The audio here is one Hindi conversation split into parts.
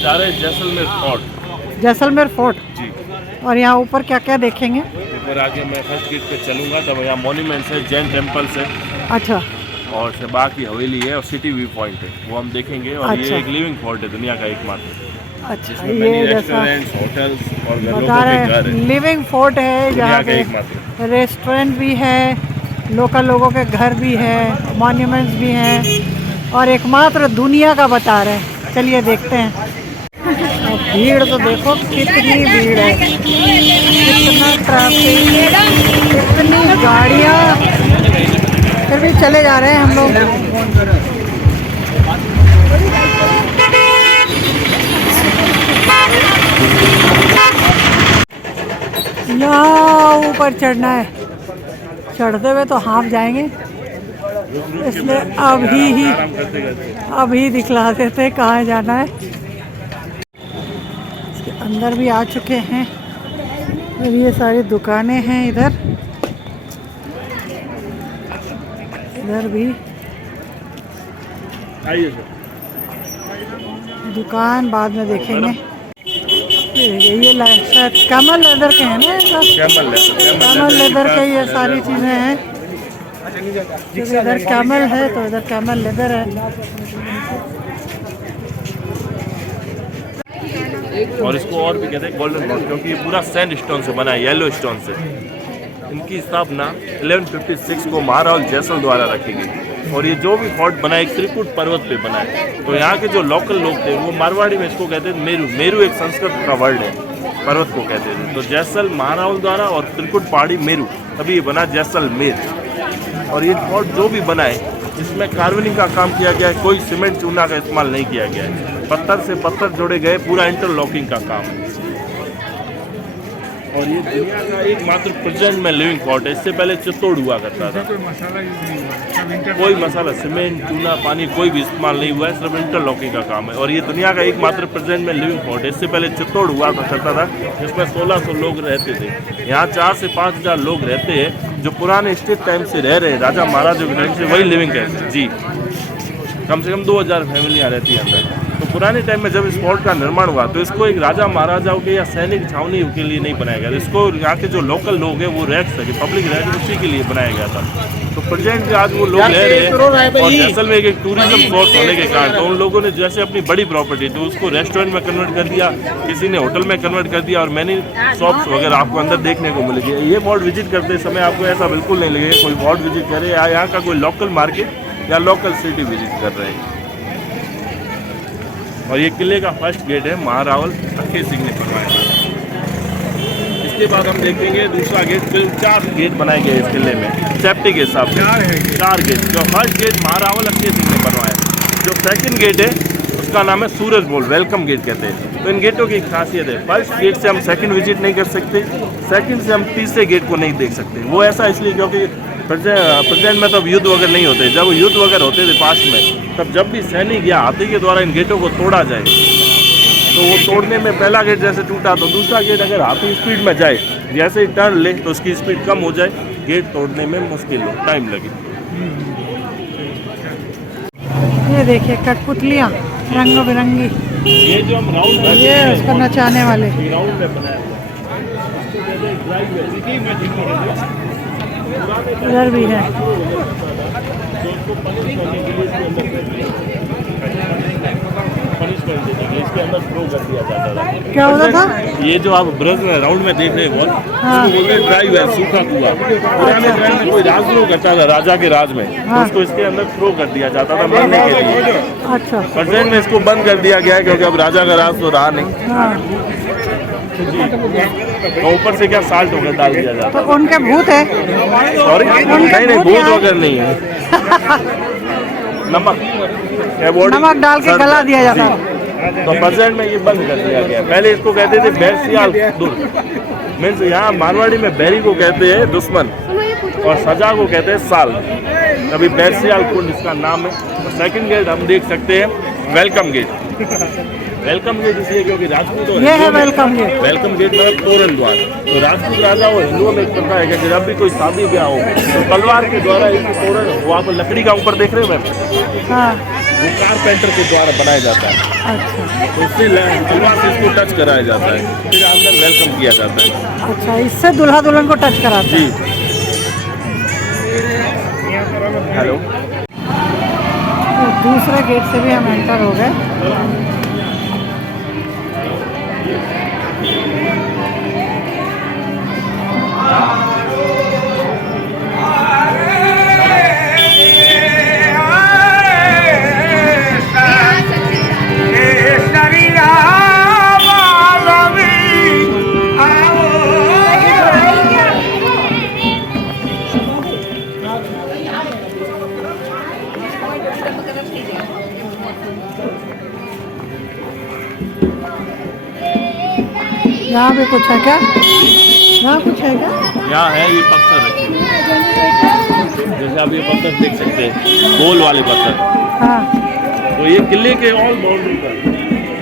जा रहे हैं जैसलमेर फोर्ट। जैसलमेर फोर्ट जी। और यहाँ ऊपर क्या क्या देखेंगे? ऊपर आगे मैं फर्स्ट गेट पे चलूँगा तब यहाँ मॉन्यूमेंट्स है, जैन टेम्पल्स है अच्छा और शहबाग की हवेली है और सिटी व्यू पॉइंट है, वो हम देखेंगे। और अच्छा। ये एक लिविंग फोर्ट है दुनिया का एकमात्र, अच्छा, जिसमें मनी ये जैसा रेस्टोरेंट्स, होटल्स और लोगों बता के रहे घर है। लिविंग फोर्ट है, दुनिया जहाँ का पे एकमात्र। रेस्टोरेंट भी है, लोकल लोगों के घर भी है, मॉन्यूमेंट्स भी हैं और एकमात्र दुनिया का बता रहे हैं। चलिए देखते हैं। और भीड़ तो देखो कितनी भीड़ है, कितना ट्रैफिक, कितनी गाड़ियाँ, फिर भी चले जा रहे हैं हम लोग। यहाँ ऊपर चढ़ना है, चढ़ते हुए तो हाफ जाएंगे, इसलिए अभी दिखला देते कहाँ जाना है। इसके अंदर भी आ चुके हैं और ये सारी दुकानें हैं। इधर भी दुकान बाद में देखेंगे। ये शायद कैमल लेदर के हैं ना, कैमल लेदर के ये सारी चीज़ें हैं। क्योंकि इधर कैमल है तो इधर कैमल लेदर है। और इसको और भी कहते हैं गोल्डन फोर्ट, क्योंकि ये पूरा सैंड स्टोन से बना है, येलो स्टोन से। इनकी स्थापना 1156 को महाराव जैसल द्वारा रखी गई और ये जो भी फोर्ट बना है एक त्रिकुट पर्वत पे बना है। तो यहाँ के जो लोकल लोग थे वो मारवाड़ी में इसको कहते थे मेरू। मेरू एक संस्कृत का वर्ड है, पर्वत को कहते थे। तो जैसल महाराव द्वारा और त्रिकुट पहाड़ी मेरू, तभी ये बना जैसलमेर। और ये फोर्ट जो भी बना है इसमें कार्विंग का काम किया गया है, कोई सीमेंट चूना का इस्तेमाल नहीं किया गया है, पत्थर से पत्थर जोड़े गए, पूरा इंटरलॉकिंग का काम है। और ये दुनिया का एकमात्र प्रेजेंट में लिविंग फोर्ट है। इससे पहले चित्तौड़ हुआ करता था, कोई मसाला सीमेंट चूना पानी कोई भी इस्तेमाल नहीं हुआ है, सिर्फ इंटरलॉकिंग का काम है। और ये दुनिया का एकमात्र प्रेजेंट में लिविंग फोर्ट है। इससे पहले चित्तौड़ हुआ करता था, जिसमें 1600 लोग रहते थे। यहाँ 4 से 5000 लोग रहते हैं जो पुराने स्टेट टाइम से रह रहे हैं, राजा महाराजा के टाइम से, वही लिविंग है जी। कम से कम 2000 फैमिलियाँ रहती हैं अंदर। तो पुराने टाइम में जब इस फोर्ट का निर्माण हुआ तो इसको एक राजा महाराजाओं के या सैनिक छावनी के लिए नहीं बनाया गया, इसको यहाँ के जो लोकल लोग हैं वो रह सके, पब्लिक रह सके, उसी के लिए बनाया गया था। तो प्रेजेंट आज वो लोग रह रहे हैं और जैसलमेर एक टूरिज्म सोर्स होने के कारण तो उन लोगों ने जैसे अपनी बड़ी प्रॉपर्टी तो उसको रेस्टोरेंट में कन्वर्ट कर दिया, किसी ने होटल में कन्वर्ट कर दिया और मैनी शॉप्स वगैरह आपको अंदर देखने को मिलेगी। ये फोर्ट विजिट करते समय आपको ऐसा बिल्कुल नहीं लगेगा कोई फोर्ट विजिट करे या यहाँ का कोई लोकल मार्केट या लोकल सिटी विजिट कर रहे हैं। और ये किले का फर्स्ट गेट है महारावल अक्के सिंह ने बनवाया। इसके बाद हम देखेंगे दूसरा गेट। फिर 4 गेट बनाए गए इस किले में सेफ्टी के हिसाब से, 4 गेट। जो फर्स्ट गेट महारावल अक्के सिंह ने बनवाया। जो सेकंड गेट है उसका नाम है सूरज बोल, वेलकम गेट कहते हैं। तो इन गेटों की खासियत है, फर्स्ट गेट से हम सेकंड विजिट नहीं कर सकते, सेकंड से हम तीसरे गेट को नहीं देख सकते। वो ऐसा इसलिए क्योंकि प्रेजेंट में तब युद्ध वगैरह नहीं होते। जब युद्ध वगैरह होते थे पास्ट में, तब जब भी सैनिक या हाथी के द्वारा इन गेटों को तोड़ा जाए तो वो तोड़ने में पहला गेट जैसे टूटा तो दूसरा गेट अगर हाथी स्पीड में जाए, जैसे ही टर्न ले तो उसकी स्पीड कम हो जाए, गेट तोड़ने में मुश्किल हो, टाइम लगे। ये देखिए कठपुतलियाँ रंग बिरंगी, ये जो हम राउंड ये उसको नचाने वाले राउंड में बनाया इधर भी है। इसके अंदर थ्रो कर दिया जाता था। क्या होता था? ये जो आप ब्रज राउंड में देख रहे हैं हाँ। बोलते हैं ड्राई वेल, सूखा कुआ। पुराने टाइम में कोई राजद्रोह करता था राजा के राज में, तो उसको इसके अंदर थ्रो कर दिया जाता था मरने के लिए। अच्छा, प्रेजेंट में इसको बंद कर दिया गया है क्योंकि अब राजा का राज तो रहा नहीं। हाँ। तो ऊपर से क्या साल्ट वगैरह डाल दिया जाता है। तो उनके भूत है? सॉरी नहीं भूत वगैरह नहीं है। नमक डाल के गला दिया जाता है। तो प्रेजेंट में ये बंद कर दिया गया। पहले इसको कहते थे बैरसियाल दुर, मीन्स यहाँ मारवाड़ी में बैरी को कहते हैं दुश्मन और सजा को कहते हैं साल। अभी बैरसियाल कुंड इसका नाम है। तो सेकंड गेट हम देख सकते हैं वेलकम गेट। वेलकम गेट इसलिए क्योंकि राजपूत ये है वेलकम गेट। वेलकम गेट मतलब तोरण द्वार। तो राजपूत राजा और हिंदुओं में एक प्रथा है कि जब भी कोई शादी ब्याह हो तो तलवार के द्वारा एक तोरण, वो आप लकड़ी का ऊपर देख रहे हो मैम, हाँ। वो कारपेंटर के द्वारा बनाया जाता है। अच्छा तो इससे दूल्हा से इसको टच कराया जाता है, फिर अंदर वेलकम किया जाता है। अच्छा, इससे दूल्हा दुल्हन को टच कराते जी। हैं। हेलो। तो दूसरे गेट से भी हम एंटर हो गए। यहाँ पे कुछ है क्या? यहाँ कुछ है क्या? यहाँ है ये पत्थर रखे हुए, जैसे आप ये पत्थर देख सकते हैं, गोल वाले पत्थर। हाँ तो ये किले के ऑल बाउंड्री पर,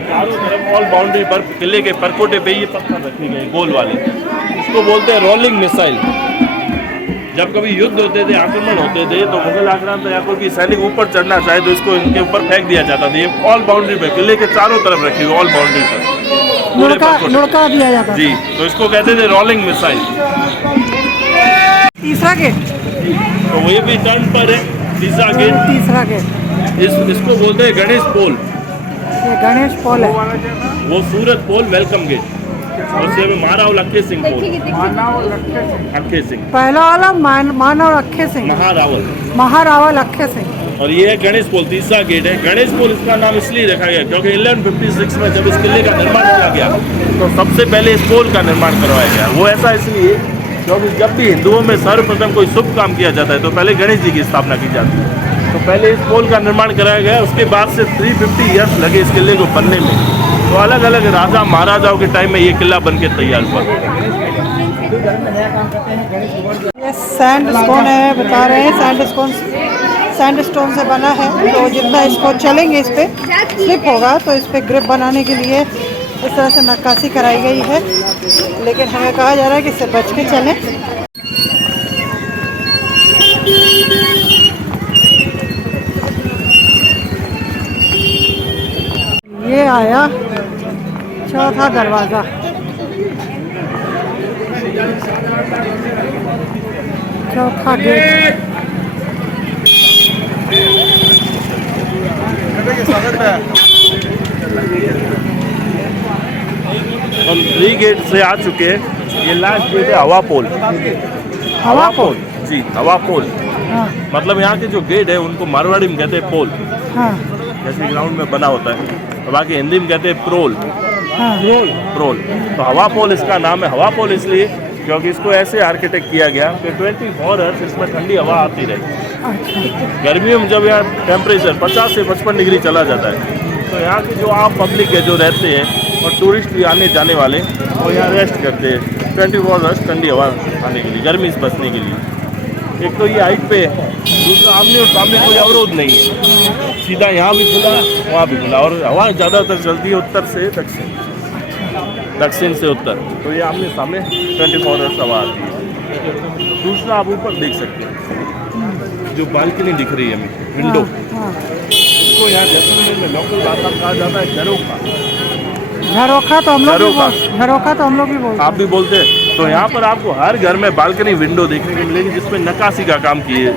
चारों तरफ ऑल बाउंड्री पर किले के परकोटे पे ये पत्थर रखे गए गोल वाले। इसको बोलते हैं रोलिंग मिसाइल। जब कभी युद्ध होते थे, आक्रमण होते थे, तो मुगल आक्रांत या कोई भी सैनिक ऊपर चढ़ना चाहे तो इसको इनके ऊपर फेंक दिया जाता था। ये ऑल बाउंड्री पे, किले के चारों तरफ रखी हुई ऑल बाउंड्री पर लुढ़का दिया जाता जी। तो इसको कहते थे रोलिंग मिसाइल। तीसरा गेट, तो ये भी टर्न पर है तीसरा गेट। तीसरा गेट इसको बोलते हैं गणेश पोल। ये गणेश पोल है। वो सूरत पोल वेलकम गेट। और सेवे महाराव लखे सिंह पोल। अक्खे सिंह। पहला वाला मानव अक्खे सिंह, महारावल अक्खे सिंह। और ये है गणेश पोल, तीसरा गेट है। गणेश पोल इसका नाम इसलिए रखा गया क्योंकि 1156 में जब इस किले का निर्माण किया गया तो सबसे पहले इस पोल का निर्माण करवाया गया। वो ऐसा इसलिए क्योंकि जब भी हिंदुओं में सर्वप्रथम कोई शुभ काम किया जाता है तो पहले गणेश जी की स्थापना की जाती है। तो पहले इस पोल का निर्माण कराया गया। उसके बाद से 350 ईयर्स लगे इस किले को बनने में। तो अलग अलग राजा महाराजाओं के टाइम में ये किला बन के तैयार हुआ। ये सैंड स्टोन है, बता रहे हैं सैंड स्टोन से बना है। तो जितना इसको चलेंगे इस पे स्लिप होगा, तो इस पे ग्रिप बनाने के लिए इस तरह से नक्काशी कराई गई है। लेकिन हमें कहा जा रहा है कि इससे बच के चलें। ये आया चौथा दरवाज़ा। चौथा गेट। हम 3 गेट से आ चुके हैं। ये लास्ट गेट है हवा पोल। हवा पोल जी, हवा पोल। हाँ मतलब यहाँ के जो गेट है उनको मारवाड़ी में कहते हैं पोल, हाँ जैसे ग्राउंड में बना होता है। और बाकी हिंदी में कहते हैं प्रोल। हाँ प्रोल। तो हवा पोल इसका नाम है। हवा पोल इसलिए क्योंकि इसको ऐसे आर्किटेक्ट किया गया कि 24 आवर्स इसमें ठंडी हवा आती रहे। अच्छा गर्मियों में जब यहाँ टेम्परेचर 50 से 55 डिग्री चला जाता है तो यहाँ के जो आम पब्लिक है जो रहते हैं और टूरिस्ट भी आने जाने वाले वो यहाँ रेस्ट करते हैं 24 आवर्स ठंडी हवा आने के लिए, गर्मी से बचने के लिए। एक तो ये हाइट पे है, दूसरा आमने और सामने कोई अवरोध नहीं है। सीधा यहाँ भी खुला वहाँ भी खुला। और हवा ज़्यादातर चलती है उत्तर से दक्षिण, दक्षिण से उत्तर। तो ये आमने सामने 24 आवर्स हवा आती है। दूसरा आप ऊपर देख सकते हैं जो बालकनी दिख रही है हमें, विंडो। हाँ इसको यहाँ जैसलमेर में लोकल भाषा में कहा जाता है झरोखा। झरोखा तो हम लोग भी बोलते आप भी बोलते हैं। तो यहाँ पर आपको हर घर में बालकनी विंडो देखने को मिलेगी जिसमें नक्काशी का काम किए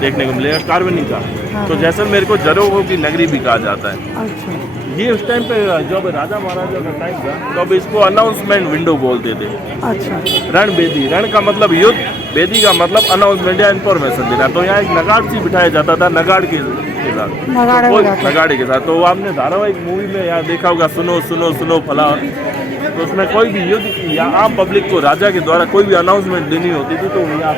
देखने को मिलेगा, कार्विंग का। तो जैसलमेर को झरोखों की नगरी भी कहा जाता है। अच्छा ये उस टाइम पे जब राजा महाराजा का टाइम था तब इसको अनाउंसमेंट विंडो बोलते थे। अच्छा रण बेदी, रण का मतलब युद्ध, बेदी का मतलब अनाउंसमेंट या इन्फॉर्मेशन देना। तो यहाँ एक नगाड़ सी बिठाया जाता था, नगाड़ के साथ, नगाड़े के साथ। तो आपने धारावाहिक मूवी में यहाँ देखा होगा, सुनो सुनो सुनो फला। तो उसमें कोई भी युद्ध या आम पब्लिक को राजा के द्वारा कोई भी अनाउंसमेंट देनी होती थी तो यहाँ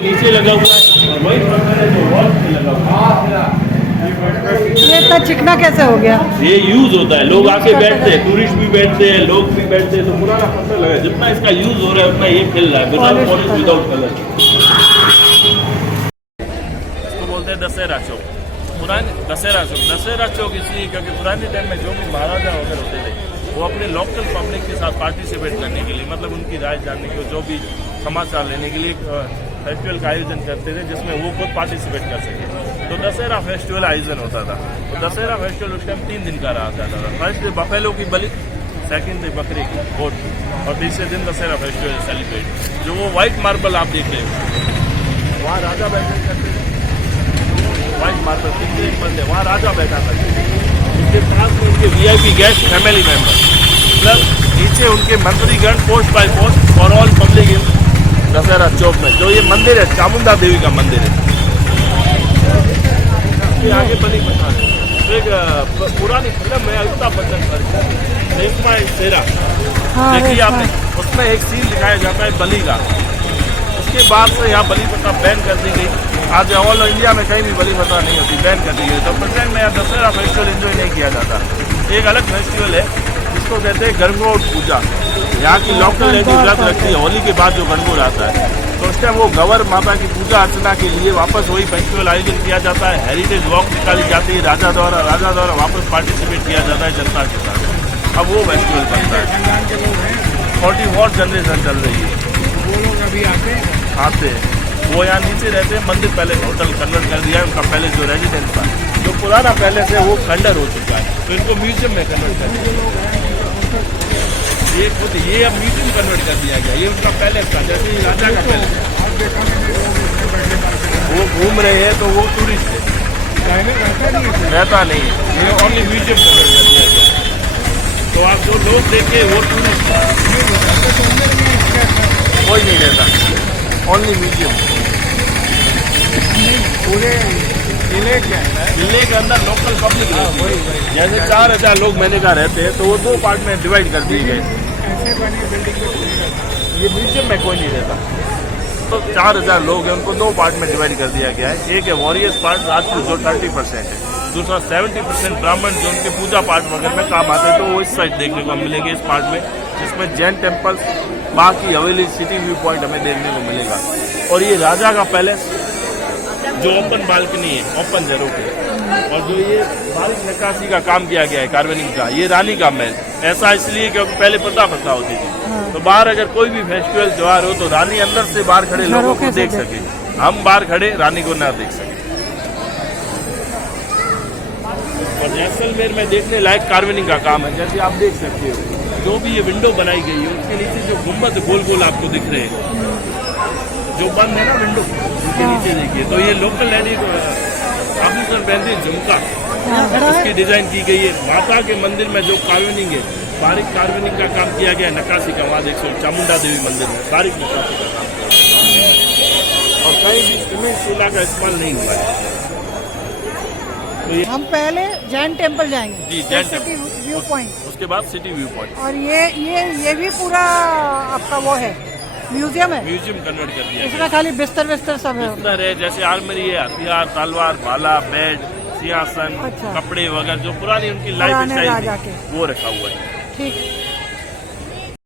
नीचे लगा हुआ है और वही जो वॉल पे लगा हुआ है। ये इतना चिकना कैसे हो गया? ये यूज होता है, लोग आके बैठते हैं, टूरिस्ट भी बैठते हैं, लोग भी बैठते हैं। तो पुराना पत्थर लगा है, जितना इसका यूज हो रहा है उतना ये खिल रहा है, विदाउट पॉलिश विदाउट कलर। इसको बोलते हैं दशहरा चौक। पुराने दशहरा चौक इसलिए क्योंकि पुराने टाइम में जो भी महाराजा वगैरह होते थे वो अपने लोकल पब्लिक के साथ पार्टिसिपेट करने के लिए, मतलब उनकी राय जानने के, जो भी समाचार लेने के लिए फेस्टिवल का आयोजन करते थे जिसमें वो खुद पार्टिसिपेट कर सके। तो दशहरा फेस्टिवल आयोजन होता था। तो दशहरा फेस्टिवल उस टाइम 3 दिन का रहा जाता था। फर्स्ट डे बफेलो की बलि, सेकंड डे बकरे की गोट, और तीसरे दिन दशहरा फेस्टिवल सेलिब्रेट। जो वो व्हाइट मार्बल आप देख रहे हो, वहाँ राजा बैठे करते थे। व्हाइट मार्बल तीसरे बंदे, वहाँ राजा बैठा करते थे। उसके पास में उनके VIP guest, family member, plus नीचे उनके मंत्रीगण post by post for all public in Dussehra Chowk में। जो ये मंदिर है चामुंडा देवी का मंदिर है, ये आगे बलि बता रहे। तो एक पुरानी फिल्म है अमिताभ बच्चन पर, रेशमा शेरा, देखिए आपने, उसमें एक सीन दिखाया जाता है बलि का। उसके बाद से यहाँ बलि प्रथा बैन कर दी गई। आज ऑल इंडिया में कहीं भी बलि प्रथा नहीं होती, बैन कर दी गई। तो प्रेजेंट में यहाँ दशहरा फेस्टिवल एंजॉय नहीं किया जाता। एक अलग फेस्टिवल है जिसको कहते हैं गणगौर पूजा। यहाँ की लोकल लेडी व्रत रखती है होली के बाद जो गणगौर आता है, तो उस टाइम वो गवर माता की पूजा अर्चना के लिए वापस वही फेस्टिवल आयोजन किया जाता है। हेरिटेज वॉक निकाली जाती है राजा द्वारा वापस पार्टिसिपेट किया जाता है जनता के साथ। अब वो फेस्टिवल बनता है। 44 जनरेशन चल रही है, वो लोग अभी आते हैं। वो यहाँ नीचे रहते हैं, मंदिर पहले होटल कन्वर्ट कर दिया है। उनका पहले जो रेजिडेंस था, जो पुराना पैलेस है वो खंडर हो चुका है, तो इनको म्यूजियम में कन्वर्ट कर दिया। ये खुद ये अब म्यूजियम कन्वर्ट कर दिया गया। ये उनका पैलेस था, जैसे ही राजा का पैलेस। वो घूम रहे हैं तो वो टूरिस्ट है, रहता नहीं है। ये ओनली म्यूजियम कन्वर्ट कर दिया गया। तो आप जो लोग देखे वो टूरिस्ट है, कोई नहीं रहता, ओनली म्यूजियम। पूरे किले क्या है? किले के अंदर लोकल पब्लिक रहती है। जैसे 4000 लोग महीने का रहते हैं, तो वो 2 पार्ट में डिवाइड कर दिए गए। ऐसे बनी बिल्डिंग ये म्यूजियम में कोई नहीं रहता। तो 4000 लोग हैं, उनको 2 पार्ट में डिवाइड कर दिया गया है। एक है वॉरियर्स पार्ट, राजपूत, जो 30% है। दूसरा 70% ब्राह्मण, जो उनके पूजा पाठ वगैरह में काम आते हैं, तो वो इस साइड देखने को मिलेंगे इस पार्ट में, जिसमें जैन टेम्पल्स, बाकी हवेली, सिटी व्यू पॉइंट हमें देखने को मिलेगा। और ये राजा का पैलेस जो ओपन बालकनी है, ओपन जरूर है। और जो ये बारीक नक्काशी का काम किया गया है कार्वेनिंग का, ये रानी का महल। ऐसा इसलिए क्योंकि पहले प्रथा होती थी। तो बाहर अगर कोई भी फेस्टिवल त्योहार हो तो रानी अंदर से बाहर खड़े लोगों को देख सके, हम बाहर खड़े रानी को ना देख सके। और जैसलमेर में देखने लायक कार्वेनिंग का काम है, जैसे आप देख सकते हो। जो भी ये विंडो बनाई गई है उसके नीचे जो गुम्बद गोल गोल आपको दिख रहे हैं, जो बंद है ना विंडो, उसके नीचे देखिए। तो ये लोकल लेडी आभूषण पहनती है, झुमका, उसकी डिजाइन की गई है। माता के मंदिर में जो कार्वेनिंग है, बारीक कार्वेनिंग का काम किया गया है, नक्काशी का। वहाँ देख सकते चामुंडा देवी मंदिर में बारीक नक्काशी का काम किया गया और कहीं भी सीमेंट शिला का इस्तेमाल नहीं हुआ है। तो ये हम पहले जैन टेम्पल जाएंगे जी, जैन सिटी व्यू पॉइंट, उसके बाद सिटी व्यू पॉइंट। और ये भी पूरा आपका वो है, म्यूजियम है। म्यूजियम कन्वर्ट कर दिया इसमें खाली बिस्तर सब है। बिस्तर है, जैसे आर्मरी है, हथियार, तलवार, भाला, बेड, सिंहासन, अच्छा। कपड़े वगैरह जो पुरानी उनकी लाइफ पुराने राजा स्टाइल के। वो रखा हुआ है। ठीक।